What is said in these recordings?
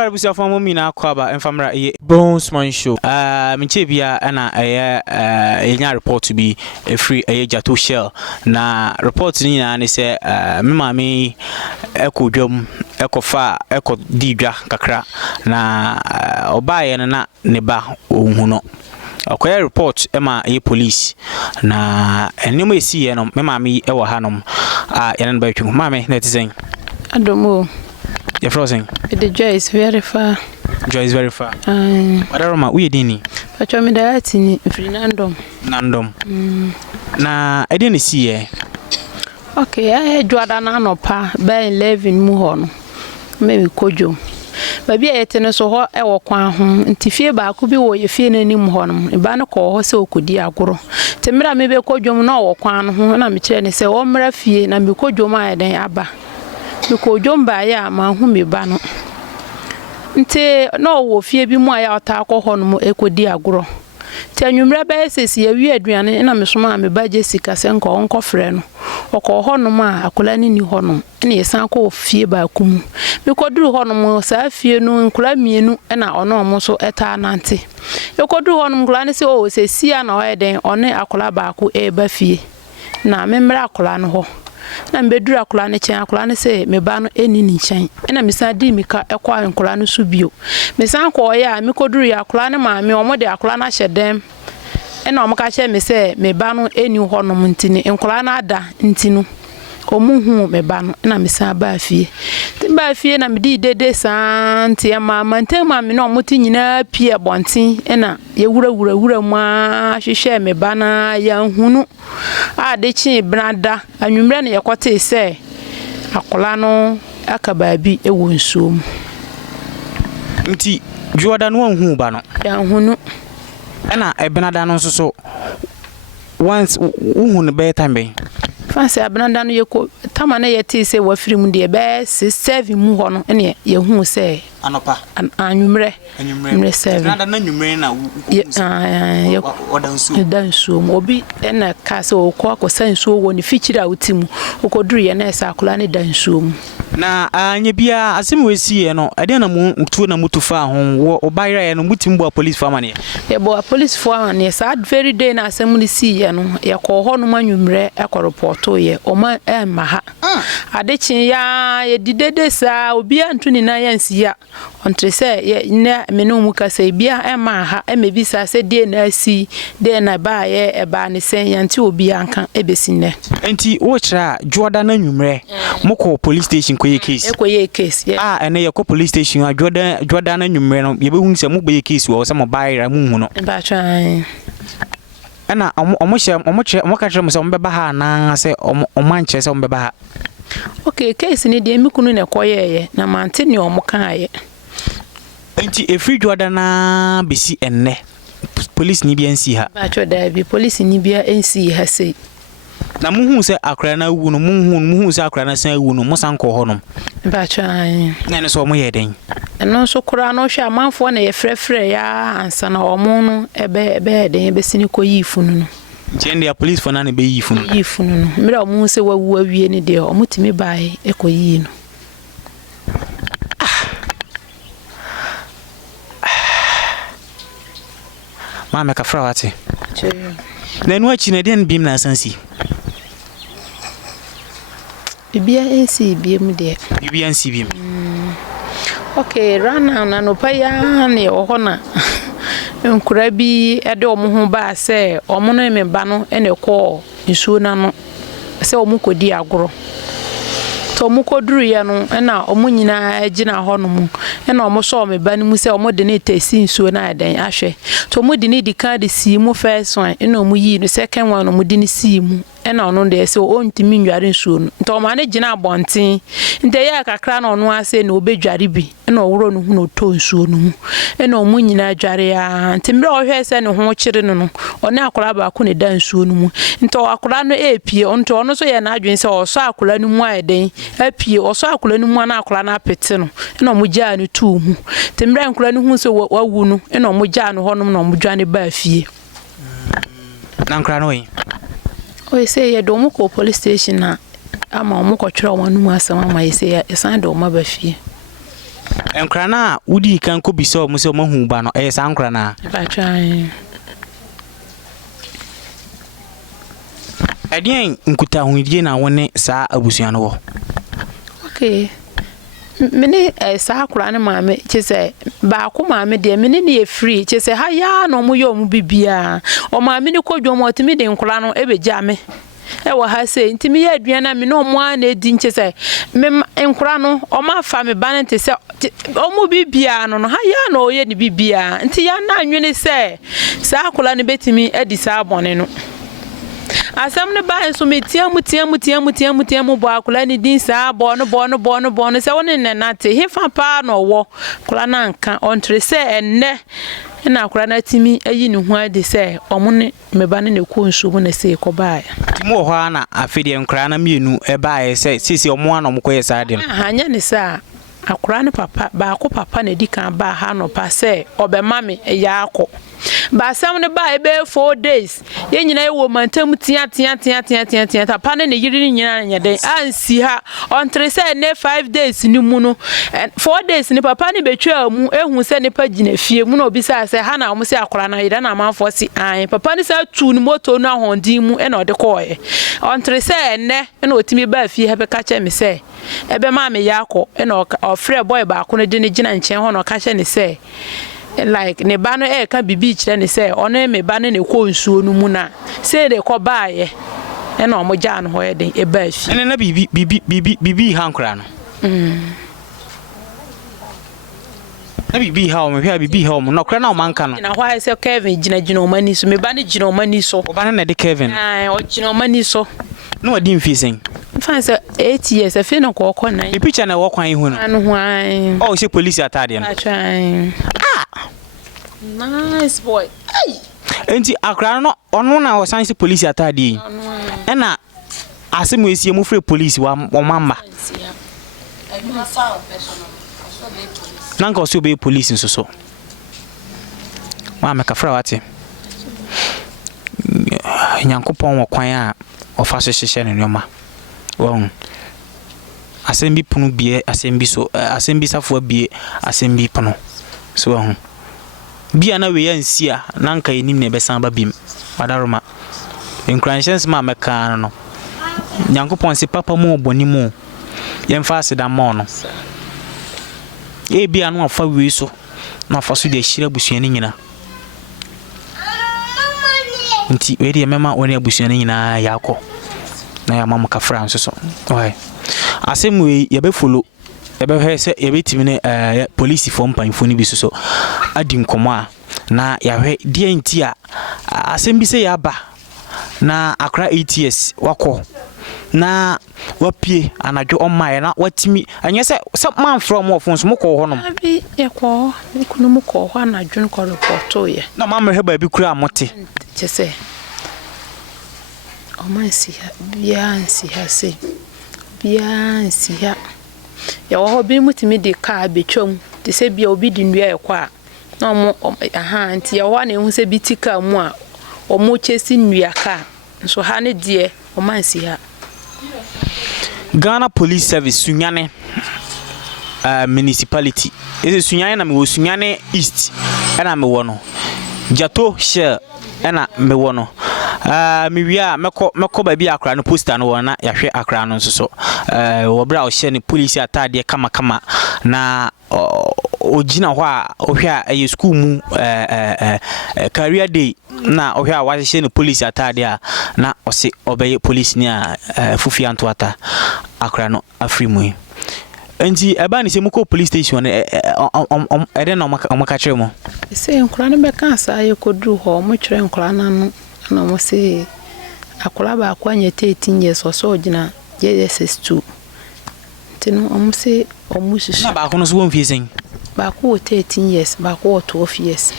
Alright, we see from Momina Kwaba and Famra Bonesman show. Minchebia and a report to be a free a Jato shell. Na report in and say, Mimami Echo Jom, Echo Fa, Echo Dibia Kakra, na Obay and na Neba Uhuno. Okoya report ema ye police na enimo esi ye no mema mi ewo hanom yenen ba twu mama netizen adomo you frozen the joy is very far wadaroma uye dini pacho mi da atini frinandom na ede ne si ye okay I dwada na anopa ba 11 mu ho no me kojo baby etene so ho e wo kwan ho ntifie ba ko bi wo ye fie nanim ho no ba no ko ho se okodi agoro temira me be kodwom na wo kwan ho na me kire ne se wo mra fie na me kodwom ayeden aba me kodwom ba ya ma hu me ba no nte no wo fie bi mu aya ota akọ ho no ekodi agoro ti anwumra ba esesi ya wi aduane na me soma me ba Jessica se nko frɛ no okọ ho no ma akola ni ho no na yesan akọ fie ba kum me koduru ho no sa fie no nkola mienu na ono mo so eta nante e koduru ho no nkola ne se o se sia na o eden one akola ba ko e ba fie na me mra akola no ho na mbeduru akola ne chen akola ne se me ba no eni ni chen na me sa di mika ekwa nkola no so bio me san ko ya me koduru ya akola ne ma me omo de akola na hyedem na omo ka che me se me ba no eni ho no ntini nkola na ada ntinu omuhu me ba no na me sa ba fie timba fie na me di dede santi ma mantem ma me no moti nyina pie bonten na ye wura ma hwehwe me ba na ya hunu ade chi brada anwumre na ye kote se akola no aka ba bi ewo nsuom nti juoda no hu ba no ya hunu na ebenada no so once hu no be time fancy abnanda no yeko tama na yeti se wafiri mu de be 7 mu ho no ene ye hu se anopa anwumre 7 abnanda na nwumre na ye odansu obi ena ka se okọ akosansu wo ni fichira utimu okoduru ye na esa akola ne dansu na anya bia asem wesi ye no ade na mu tuo na mutufa ho wo obayra ye no mutimbo police farmer ne ye bo police farmer ne sa very day na asem ni si ye no ye ko ho no manwumre ekọ report ye oma ma ha adechin ya ye didede sa obi antuni na yansi ya ontre se ye na menu mu ka se bia ma ha emebi sa se de na si de na ba ye e ba ne sen yanti obi anka ebesinne enti wo kira Jordan na nwumre moko police station ko ye case ene ye ko police station Jordan na nwumre no ye be hu se mo be ye case wo se mo bayra mu hu no ba twan ana omo ka tire mo se omo beba ha na se omo anche se omo beba ha okay case ni de mikunu ne koyeye na mante ne omo kan ye enti efri Jordan na besi enne police ni bia nsi ha ba cho da bi police ni bia nsi ha sei na muhu se akra na wu no muhu se akra na san wu no mo san ko ho no ba cho an na ne so mo ye den eno so kura no hwa amanfo na ye frefre ya ansa na omo no ebe den ebe sini ko yifunu no nche ya police for na ne be yifunu no mira omo se wawu awie ne de omo timi bae ekoyi no mama ka fra wate na enu achi na den bim na sansi bibia ensi biem de bibia ensi biem okay rana na no pa ya ne ho na nkura bi ede omo ho ba se omo no emeba no ene ko nsuo na no se omo kodi agoro to omo koduru ye no na omo nyina agina ho no mu na omo so omeba ni mu se omo de ne tesi nsuo na eden ahwe to omo de ne di ka de si mu first one na omo yi no second one omo de ne si mu na ono de se o ntimi nware nsuo no to ma ne gina abonten nte ya kakra na ono ase na obedware bi na owuro no hu no to nsuo no mu na omo nyina adware ya ntimre ohwe se ne ho kire no no one akora ba ko ne da nsuo no mu nto akora no epie onto ono so ye na adwen se o so akora no mu aden apie o so akora no mu na akora na apete no na omo gya no tu hu ntimre akora no hu se wawu no na omo gya no ho no na omo dwane ba fie na akora no yi o say ye do mo ko police station na ama omo ko twere omo nu asama ma ye say ye san do ma ba fie enkra na wudi kan ko biso mo se mo hu ba no sa nkra na ba try Edien nkuta hundie na woni saa abusua no wo. Okay. Mene saa akura ne maame kyese ba ko maame de mene ne ye free kyese ha ya no mo yo mo bibia. O maame ne kodwo mo otimi de nkura no ebegya me. Ewa ha se ntimi ye aduan na me no mo a na edi kyese me nkura no o ma fa me ba ne se o mo bibia no ha ya no ye ne bibia. Nti ya na anwene se saa akura ne betimi edi saa bone no. Asam ne ba enso metiamu bo akula ni din saa bono se woni ne nate hefa pa no wo kula na nka ontre se enne na akula na timi ayi ne hu ade se omo ne meba ne ko nsu mu na se ko baa timo ho ana afede nkra na mienu e baa se sisi omo ana mo koye saa de hanya ne sa akura ne papa ba ko papa na di kan ba ha no pa se obema me ya akọ ba sam ne ba ebe 4 days ye nyina ye wo mantam tia papa ne yiri nyina nya den ansi ha ontre se ne 5 days ni mu no 4 days ni papa ne betwa mu ehun se ne pa gina fie mu no obi sa se ha na mo se akora na yida na manfo si an papa ne sa tu ni moto no ahondin mu e na ode koye ontre se ne na otimi ba fie ha be ka che me se ebe ma me yakọ e na ofre boy ba ko ne de ne gina nchen ho no ka che ne se like ne ba no e ka bibi kire ne se ono me ba ne ko nsuo no mu na se de ko baaye e na omo ja no ho e den e ba fi ene na bibi hankra no na bibi ha o me hwa bibi ha o no kra na o manka no na ho se Kevin gina o mani so me ba ne gina o mani so o ba na de Kevin o gina o mani so no odi mfisen fan se 8 years e fe no ko na e picture na wo kwan hu no anu ho ai oh se police atade no nice boy hey enti akra no ono na o sanse police atade yi e na asemu esie mu free police wa mama nanka oso be police nso so wa me kafra wate nyankopon wo kwan a ofa hyehyehye ne nyoma won asembi punu bie asembi so asembi safo bie asembi punu so won bia na we yansia nanka enim ne besan ba bim wadaroma encouragements ma meka no nyankopon se papa mo boni mo yemfa aseda mo no e bia no afa we so na afa so de hira busuani nyina nti we de mema woni abusuani nyina yakọ na ya mama kafra nso so oi asem we ye be follow ye be he se ye betimi ne police for mpanfo ni bi so adi nkomo a na ya hwe die nti a asem bi se ya ba na akra 8 years wako na wapie anadwo omma na watimi anye se man from of nso moko ho no abi ekwo ikunu moko ho anadwo ko report ye na mama hwe ba bi kura amote chese omansi ha biansi ha se biansi ha ya wo bi mutimi de ka betwam te se bia obi di ndua ekwa na omo aha nti ya wo na ehu se bitika mu a omo chesi ndua ka nso ha ne de omansi ha Ghana Police Service Sunyani municipality is Sunyani na me wo Sunyani East ena me wo no Jato Shell ena me wo no me wia meko ba bi akra no poster no wona ya hwe akra no nso so wo bra o hye ne police atade kama na ogina ho a ohwe a school mu career day na ohwe a wa hye ne police atade a na ose obeye police ni a fufi antoata akra no afri mu enti eba ni se muko police station ede na omaka kire mo se nkura no be kan sa ye kodru ho mo kire nkura na no na mo se akura ba kwa nye 13 years so ogina JSS2 tinu omo se omo shishi na ba ko no so won fiesen ba ko 13 years ba ko 12 years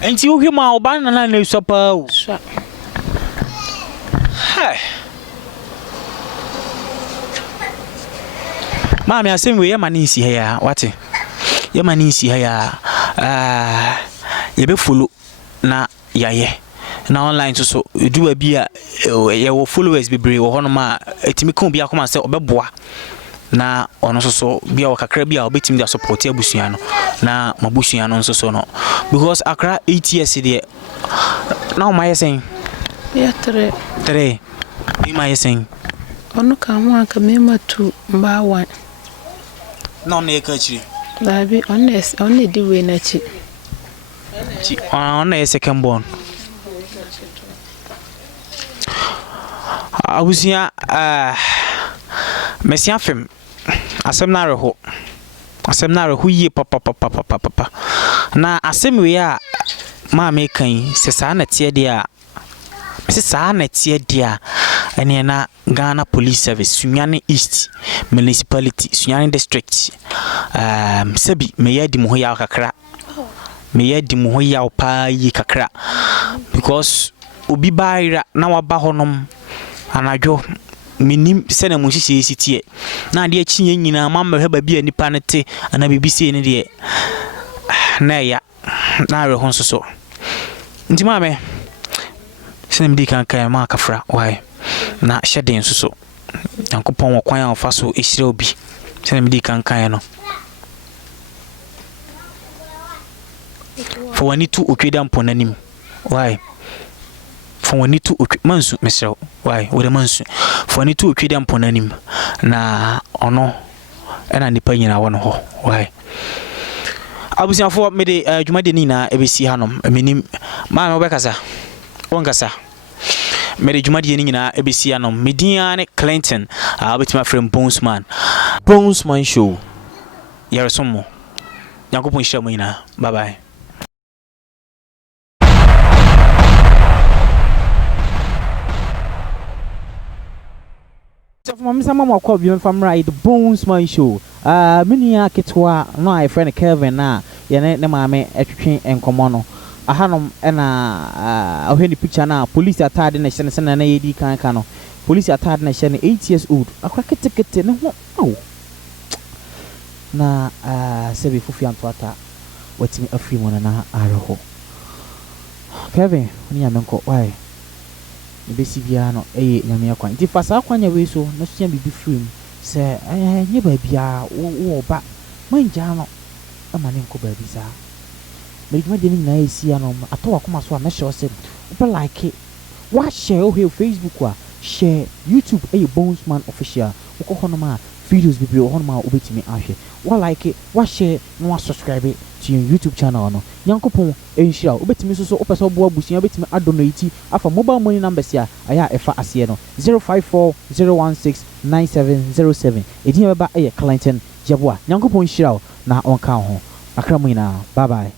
enti ohwe ma oba na na so pa o hai Mami asem we yema nisi ha ya wate yema nisi ha ya ye be follow na yaye na online so do bia ye wo followers bebre wo hono ma etimi kan bia koma se obeboa na ono so bia wakakra bia obetim da support abusua no na mabusua no so no because akra 8 years de na o mayesen ya 3 mi mayesen ono ka ho aka mema tu mba wan na ono eka chiri dabi onne di we na chi ono second born abusua mesia fem asem na reho ye papa na asem we a ma me kan se sa na tie dia se sa na tie dia ene na Ghana Police Service Sunyani East Municipality Sunyani District sebi me yadi mo ya kakra me yadi mo ya pa yi kakra because obi baira na waba honom anadwo minim se na mo hihye sitie na de achi nyina mamma heba bia nipa ne te ana bibisi ne de na ya na re ho so nti mame se mdi kan kan ma kafra why na hyeden so yankopon wo kwan afa so ehire obi se mdi kan kan no for wani tu okweda mponanim why for wani tu mansu mesrew why wo de mansu for wani tu okweda mponanim na ono ena nipa nyina wo no ho why abusiafo me de dwumade ni na ebesi hanom menim ma me obekasa wongasa me de dwumade ni nyina ebesi hanom median Clinton abetima frem Bonesman show yaresomo yankopon hira mo nyina bye bye. From Mama Cobb from right the Bonesman show. Minia Kitwa, no, I friend Kelvin na yene ne mame etwetwe enkomo ahanom na when the picture na police attard na hyene na yedi kan no police attard na hyene 8 years old akwa ketekete ne ho na sebi fufi antwata watimi afri mo na areho Kevin ni amenko why besi bia no nyame akwan nti fasa akwanya we so no so bibi frame se nye ba bia wo ba manja no amane nko ba bi za me dwuma de ni na esi ano ato akoma so a me share se open like wa share o Facebook wa share YouTube Bonesman official wo ko hono ma videos bibi ho hono ma obetimi ahwe wa like wa share no wa subscribe to your YouTube channel no yankopon enhira obetimi so opeso bo abusia obetimi adonate afa mobile money numbers ya aya efa ase no 0540169707 edin beba Clinton Jabwa yankopon enhira na onka ho akra mo ina bye bye.